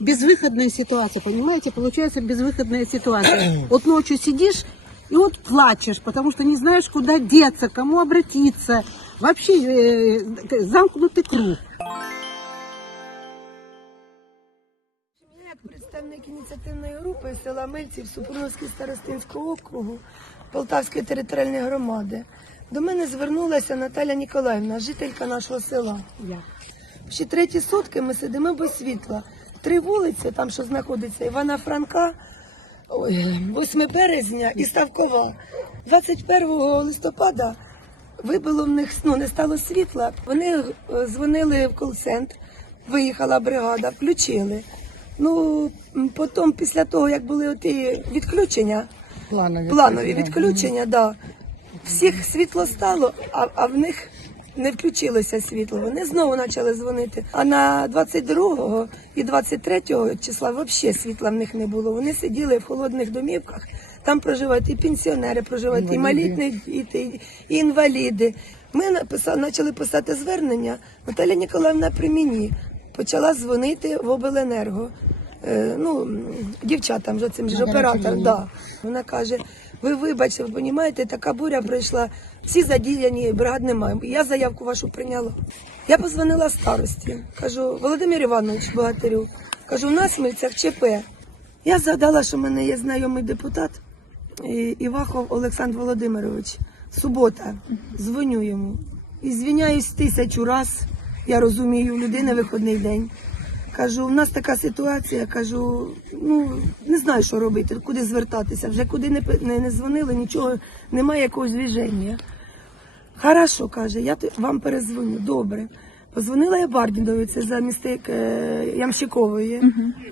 безвыходная ситуация, понимаете? Получается безвыходная ситуация. Вот ночью сидишь и вот плачешь, потому что не знаешь, куда деться, кому обратиться. Вообще э, замкнутый круг. Я як представник ініціативної групи села Мильців Супруновського старостинського округу Полтавської територіальної громади. До мене звернулася Наталя Ніколаївна, жителька нашого села. Я. Ще треті сутки ми сидимо без світла. Три вулиці, там що знаходиться Івана Франка, ой, 8 березня і Ставкова. 21 листопада вибило в них ну, не стало світла. Вони е, дзвонили в кол-центр, виїхала бригада, включили. Ну, потім, після того, як були оті відключення, Планові. планові відключення, да. Всіх світло стало, а, а в них не включилося світло. Вони знову почали дзвонити. А на 22 і 23 числа взагалі світла в них не було. Вони сиділи в холодних домівках. Там проживають і пенсіонери, проживають і малітні діти, і інваліди. Ми написали, почали писати звернення. Наталя Ніколаївна при мені почала дзвонити в обленерго. Е, ну, дівчатам вже цим ж операторам. Да. Вона каже: ви вибачте, ви розумієте, така буря прийшла, всі задіяні, бригад немає. Я заявку вашу прийняла. Я позвонила старості. Кажу, Володимир Іванович Богатирю, кажу, у нас в Мильцях ЧП. Я згадала, що в мене є знайомий депутат Івахов Олександр Володимирович. Субота. Дзвоню йому. І звіняюсь тисячу раз. Я розумію, людини виходний день. Кажу, у нас така ситуація. Кажу, ну не знаю, що робити, куди звертатися. Вже куди не, не, не дзвонили, нічого, немає якогось движення. Хорошо, каже, я вам перезвоню. Добре. Позвонила я Бардінові, це замістик е, Ямщикової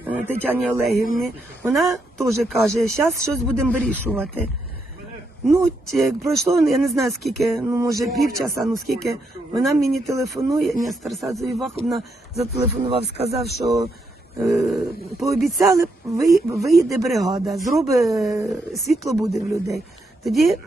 е, Тетяні Олегівні. Вона теж каже, зараз щось будемо вирішувати. Ну, ті- пройшло, я не знаю скільки, ну може півчаса, ну скільки. Вона мені телефонує, Нестор Садзо Іваховна зателефонував, сказав, що е, пообіцяли, ви- виїде бригада, зробить, е, світло буде в людей. Тоді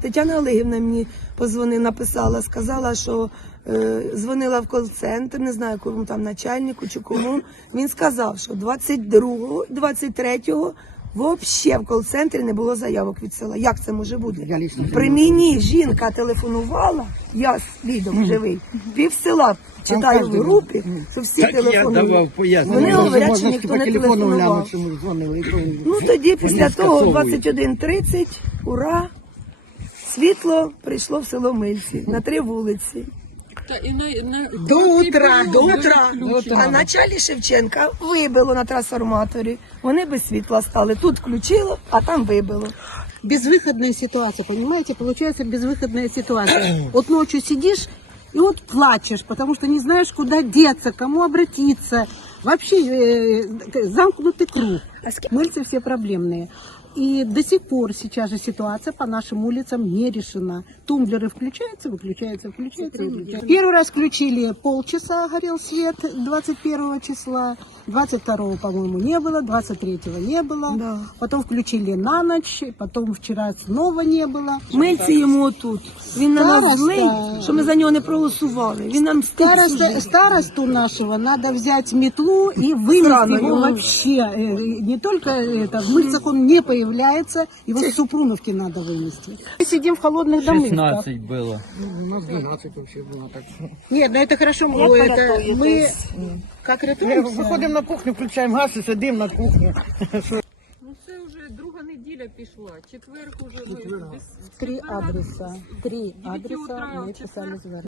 Тетяна Олегівна мені позвонила, написала, сказала, що е, дзвонила в кол-центр, не знаю, кому там начальнику чи кому. Він сказав, що 22-го, 23-го Взагалі в кол-центрі не було заявок від села. Як це може бути? Я лично При мені жінка телефонувала, я слідом живий, пів села читаю в групі, що всі Так я телефонують. давав пояснення. Вони Ну, говорять, що ніхто не телефонував. глянути, дзвонили. і то- Ну тоді, після того, скасовують. 21.30, ура, світло прийшло в село Мильці на три вулиці. Та і на, на До утра, До утра. А в началі Шевченка вибило на трансформаторі. Вони без світла стали. Тут включило, а там вибило. Безвыходная ситуация, понимаете? Получается безвыходная ситуация. Вот ночью сидишь и вот плачешь, потому что не знаешь, куда деться, кому обратиться. Вообще э, замкнутый круг. Мыльцы все проблемные. И до сих пор сейчас же ситуация по нашим улицам не решена. Тумблеры включаются, выключаются, включаются, выключаются. Первый раз включили полчаса, горел свет 21 числа. 22 по-моему, не было, 23 не было. Да. Потом включили на ночь, потом вчера снова не было. Мильці йому тут. Він на нас Староста. злий, що ми за нього не проголосували. Він нам стільки Староста, служив. старосту нашего надо взять метлу и вынести Странно, его ну. вообще. Э, Не только это, в Мыльцах он не появляется, его с Супруновки надо вынести. Мы сидим в холодных домах. 16 было. У нас 12 взагалі було так. Нет, ну это хорошо, Як мы, ви это, мы рятуєтесь? как Ми рятуемся? Виходимо на кухню, включаємо газ і сидимо на кухні. ну це вже друга неділя пішла. Четверг уже ми без Три адреса. Три Девяти адреса утра, мы четверг. писали звернення.